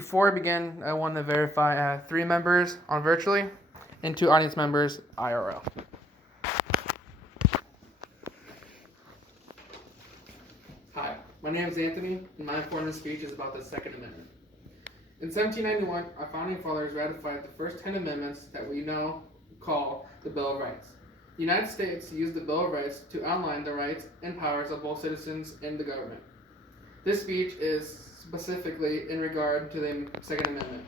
Before I begin, I want to verify I have 3 members on virtually and 2 audience members IRL. Hi, my name is Anthony, and my informative speech is about the Second Amendment. In 1791, our founding fathers ratified the first 10 amendments that we now call the Bill of Rights. The United States used the Bill of Rights to outline the rights and powers of both citizens and the government. This speech is specifically in regard to the Second Amendment.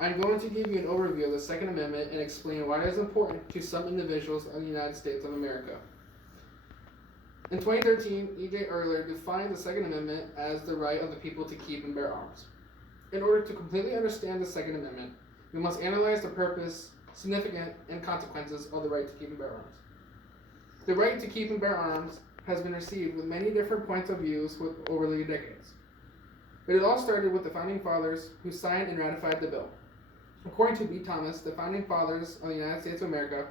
I'm going to give you an overview of the Second Amendment and explain why it is important to some individuals of the United States of America. In 2013, E.J. Erler defined the Second Amendment as the right of the people to keep and bear arms. In order to completely understand the Second Amendment, we must analyze the purpose, significance, and consequences of the right to keep and bear arms. The right to keep and bear arms has been received with many different points of views over the decades. But it all started with the founding fathers who signed and ratified the bill. According to B. Thomas, the founding fathers of the United States of America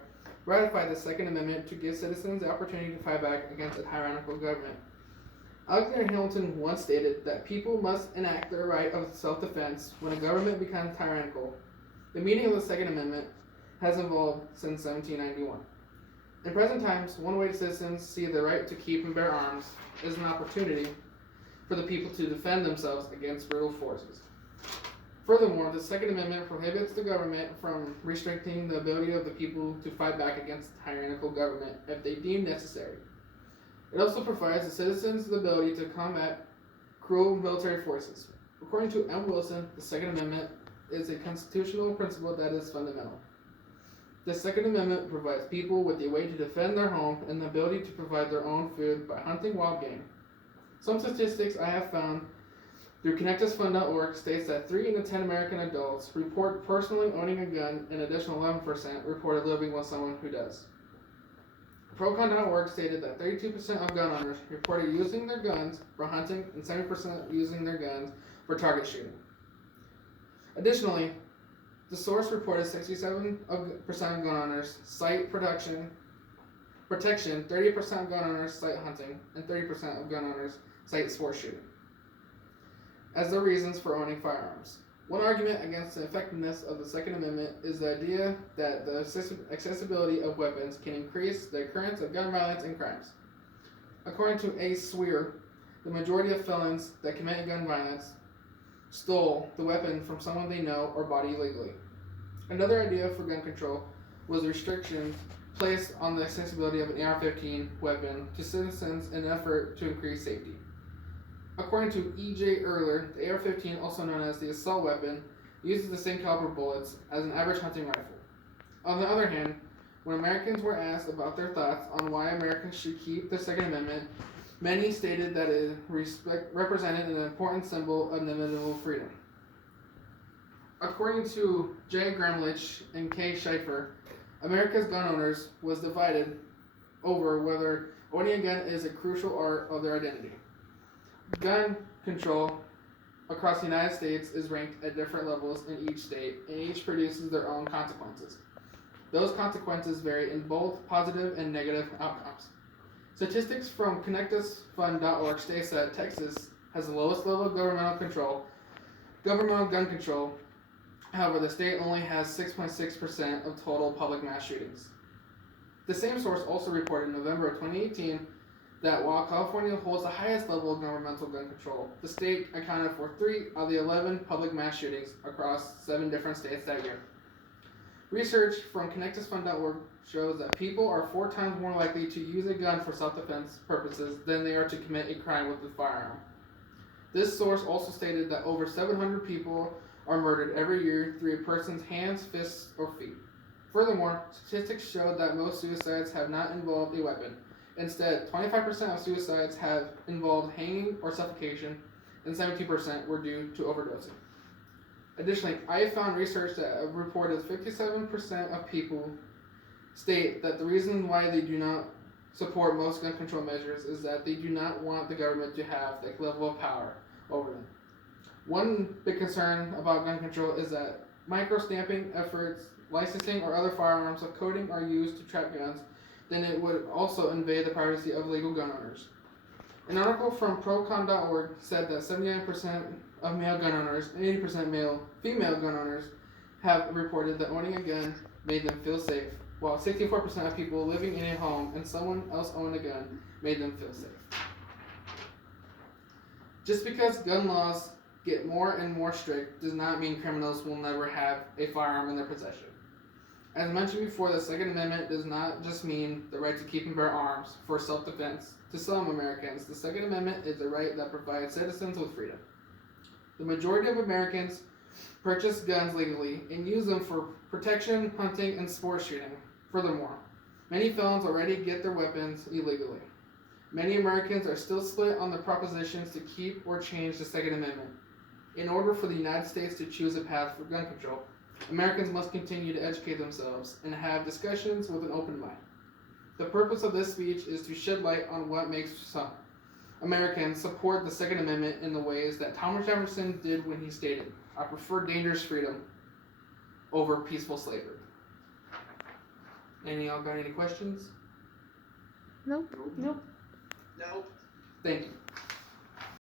ratified the Second Amendment to give citizens the opportunity to fight back against a tyrannical government. Alexander Hamilton once stated that people must enact their right of self-defense when a government becomes tyrannical. The meaning of the Second Amendment has evolved since 1791. In present times, one way citizens see the right to keep and bear arms is an opportunity for the people to defend themselves against brutal forces. Furthermore, the Second Amendment prohibits the government from restricting the ability of the people to fight back against a tyrannical government if they deem necessary. It also provides the citizens the ability to combat cruel military forces. According to M. Wilson, the Second Amendment is a constitutional principle that is fundamental. The Second Amendment provides people with the way to defend their home and the ability to provide their own food by hunting wild game. Some statistics I have found through ConnectUsFund.org states that 3 in 10 American adults report personally owning a gun, and an additional 11% reported living with someone who does. Procon.org stated that 32% of gun owners reported using their guns for hunting and 70% using their guns for target shooting. Additionally, the source reported 67% of gun owners cite protection, 30% of gun owners cite hunting, and 30% of gun owners cite sport shooting as the reasons for owning firearms. One argument against the effectiveness of the Second Amendment is the idea that the accessibility of weapons can increase the occurrence of gun violence and crimes. According to A. Swear, the majority of felons that commit gun violence stole the weapon from someone they know or bought illegally. Another idea for gun control was restrictions placed on the accessibility of an AR-15 weapon to citizens in an effort to increase safety. According to E.J. Erler, the AR-15, also known as the assault weapon, uses the same caliber bullets as an average hunting rifle. On the other hand, when Americans were asked about their thoughts on why Americans should keep the Second Amendment, many stated that it represented an important symbol of individual freedom. According to J. Gremlich and K. Schaefer, America's gun owners was divided over whether owning a gun is a crucial part of their identity. Gun control across the United States is ranked at different levels in each state, and each produces their own consequences. Those consequences vary in both positive and negative outcomes. Statistics from ConnectUsFund.org states that Texas has the lowest level of governmental gun control. However, the state only has 6.6% of total public mass shootings. The same source also reported in November of 2018 that while California holds the highest level of governmental gun control, the state accounted for 3 of the 11 public mass shootings across 7 different states that year. Research from ConnectUsFund.org shows that people are 4 times more likely to use a gun for self-defense purposes than they are to commit a crime with a firearm. This source also stated that over 700 people are murdered every year through a person's hands, fists, or feet. Furthermore, statistics show that most suicides have not involved a weapon. Instead, 25% of suicides have involved hanging or suffocation, and 17% were due to overdosing. Additionally, I have found research that reported 57% of people state that the reason why they do not support most gun control measures is that they do not want the government to have that level of power over them. One big concern about gun control is that micro-stamping efforts, licensing, or other firearms of coding are used to trap guns, then it would also invade the privacy of legal gun owners. An article from Procon.org said that 79% of male gun owners and 80% female gun owners have reported that owning a gun made them feel safe, while 64% of people living in a home and someone else owned a gun made them feel safe. Just because gun laws get more and more strict does not mean criminals will never have a firearm in their possession. As mentioned before, the Second Amendment does not just mean the right to keep and bear arms for self-defense. To some Americans, the Second Amendment is a right that provides citizens with freedom. The majority of Americans purchase guns legally and use them for protection, hunting, and sport shooting. Furthermore, many felons already get their weapons illegally. Many Americans are still split on the propositions to keep or change the Second Amendment. In order for the United States to choose a path for gun control, Americans must continue to educate themselves and have discussions with an open mind. The purpose of this speech is to shed light on what makes some Americans support the Second Amendment in the ways that Thomas Jefferson did when he stated, "I prefer dangerous freedom over peaceful slavery." Any of y'all got any questions? Nope. Nope. Thank you.